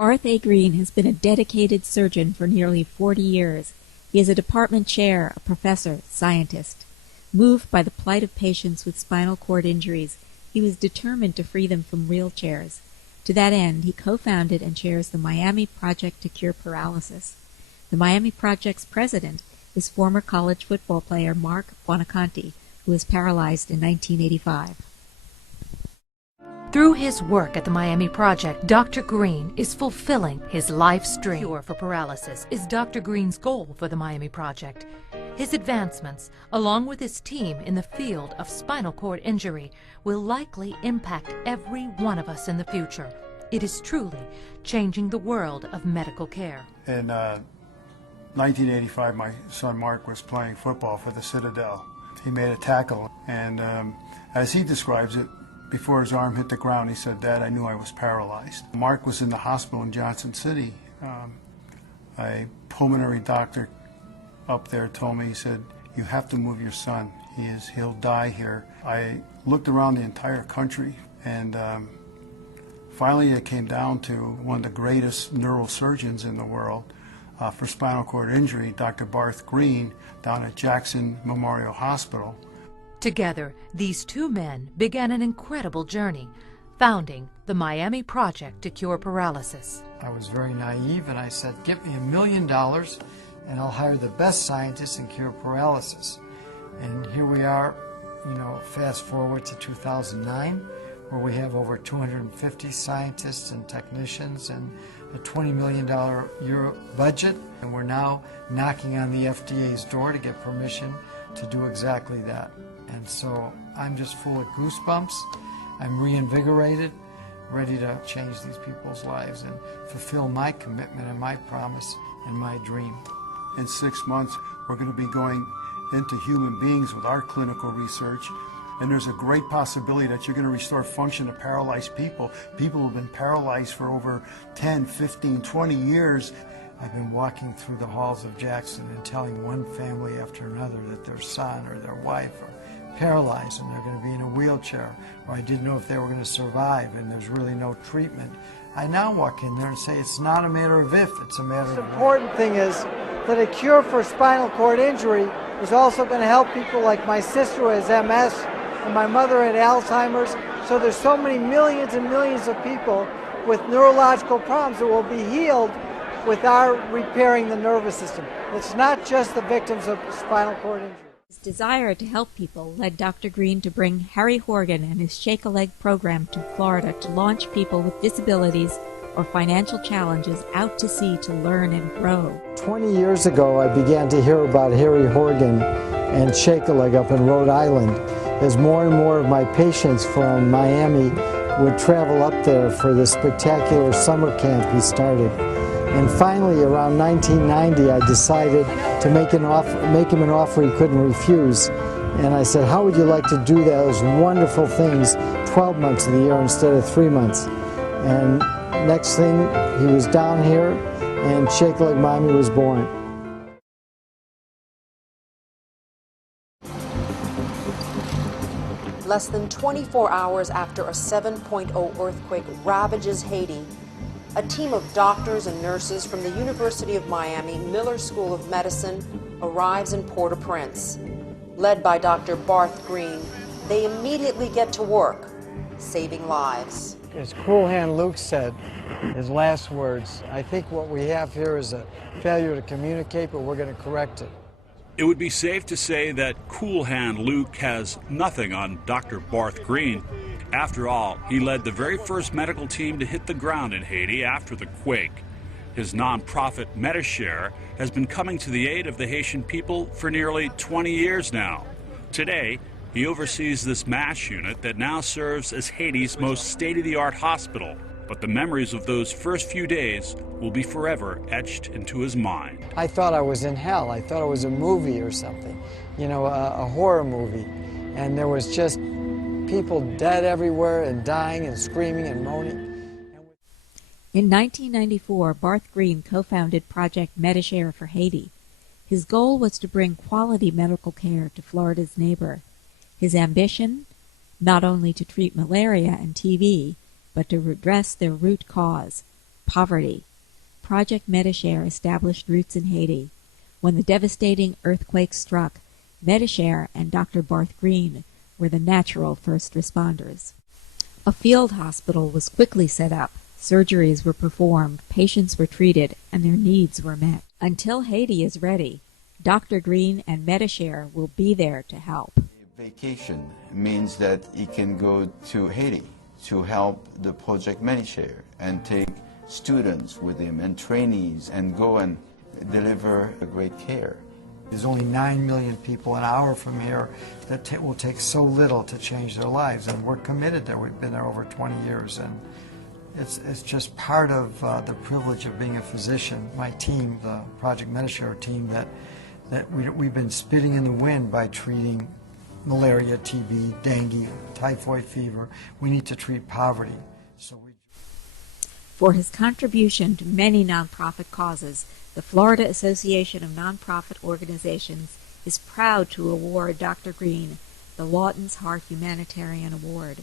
Garth A. Green has been a dedicated surgeon for nearly 40 years. He is a department chair, a professor, scientist. Moved by the plight of patients with spinal cord injuries, he was determined to free them from wheelchairs. To that end, he co-founded and chairs the Miami Project to Cure Paralysis. The Miami Project's president is former college football player Mark Buonaconti, who was paralyzed in 1985. Through his work at the Miami Project, Dr. Green is fulfilling his life's dream. Cure for paralysis is Dr. Green's goal for the Miami Project. His advancements, along with his team in the field of spinal cord injury, will likely impact every one of us in the future. It is truly changing the world of medical care. In 1985, my son Mark was playing football for the Citadel. He made a tackle, and as he describes it, before his arm hit the ground, he said, "Dad, I knew I was paralyzed." Mark was in the hospital in Johnson City. A pulmonary doctor up there told me, he said, "You have to move your son. He'll die here." I looked around the entire country, and finally it came down to one of the greatest neurosurgeons in the world for spinal cord injury, Dr. Garth Green, down at Jackson Memorial Hospital. Together, these two men began an incredible journey, founding the Miami Project to Cure Paralysis. I was very naive, and I said, "Give me $1 million and I'll hire the best scientists and cure paralysis." And here we are, fast forward to 2009, where we have over 250 scientists and technicians and a $20 million euro budget. And we're now knocking on the FDA's door to get permission to do exactly that. And so I'm just full of goosebumps. I'm reinvigorated, ready to change these people's lives and fulfill my commitment and my promise and my dream. In 6 months, we're going to be going into human beings with our clinical research, and there's a great possibility that you're going to restore function to paralyzed people. People who have been paralyzed for over 10, 15, 20 years. I've been walking through the halls of Jackson and telling one family after another that their son or their wife are paralyzed and they're going to be in a wheelchair, or I didn't know if they were going to survive and there's really no treatment. I now walk in there and say it's not a matter of if, it's a matter of when. The important thing is that a cure for spinal cord injury is also going to help people like my sister who has MS and my mother had Alzheimer's. So there's so many millions and millions of people with neurological problems that will be healed with our repairing the nervous system. It's not just the victims of spinal cord injury. His desire to help people led Dr. Green to bring Harry Horgan and his Shake a Leg program to Florida to launch people with disabilities or financial challenges out to sea to learn and grow. 20 years ago, I began to hear about Harry Horgan and Shake a Leg up in Rhode Island, as more and more of my patients from Miami would travel up there for the spectacular summer camp he started. And finally, around 1990, I decided to make him an offer he couldn't refuse. And I said, "How would you like to do those wonderful things 12 months of the year instead of 3 months?" And next thing, he was down here, and Shake a Leg Miami was born. Less than 24 hours after a 7.0 earthquake ravages Haiti, a team of doctors and nurses from the University of Miami Miller School of Medicine arrives in Port-au-Prince. Led by Dr. Garth Green, they immediately get to work, saving lives. As Cool Hand Luke said, his last words, "I think what we have here is a failure to communicate, but we're going to correct it." It would be safe to say that Cool Hand Luke has nothing on Dr. Garth Green. After all, he led the very first medical team to hit the ground in Haiti after the quake. His nonprofit Medishare has been coming to the aid of the Haitian people for nearly 20 years now. Today, he oversees this MASH unit that now serves as Haiti's most state-of-the-art hospital. But the memories of those first few days will be forever etched into his mind. I thought I was in hell. I thought it was a movie or something, a horror movie. And there was just people dead everywhere and dying and screaming and moaning. In 1994, Garth Green co-founded Project Medishare for Haiti. His goal was to bring quality medical care to Florida's neighbor. His ambition, not only to treat malaria and TB, but to redress their root cause, poverty. Project Medi-Share established roots in Haiti. When the devastating earthquake struck, Medi-Share and Dr. Barth Green were the natural first responders. A field hospital was quickly set up. Surgeries were performed, patients were treated, and their needs were met. Until Haiti is ready, Dr. Green and Medi-Share will be there to help. Vacation means that he can go to Haiti to help the Project Medi-Share and take students with him and trainees and go and deliver great care. There's only 9 million people an hour from here that will take so little to change their lives, and we're committed there. We've been there over 20 years, and it's just part of the privilege of being a physician. My team, the Project Medi-Share team, that we've been spitting in the wind by treating malaria, TB, dengue, typhoid fever. We need to treat poverty. For his contribution to many nonprofit causes, the Florida Association of Nonprofit Organizations is proud to award Dr. Green the Lawton's Heart Humanitarian Award.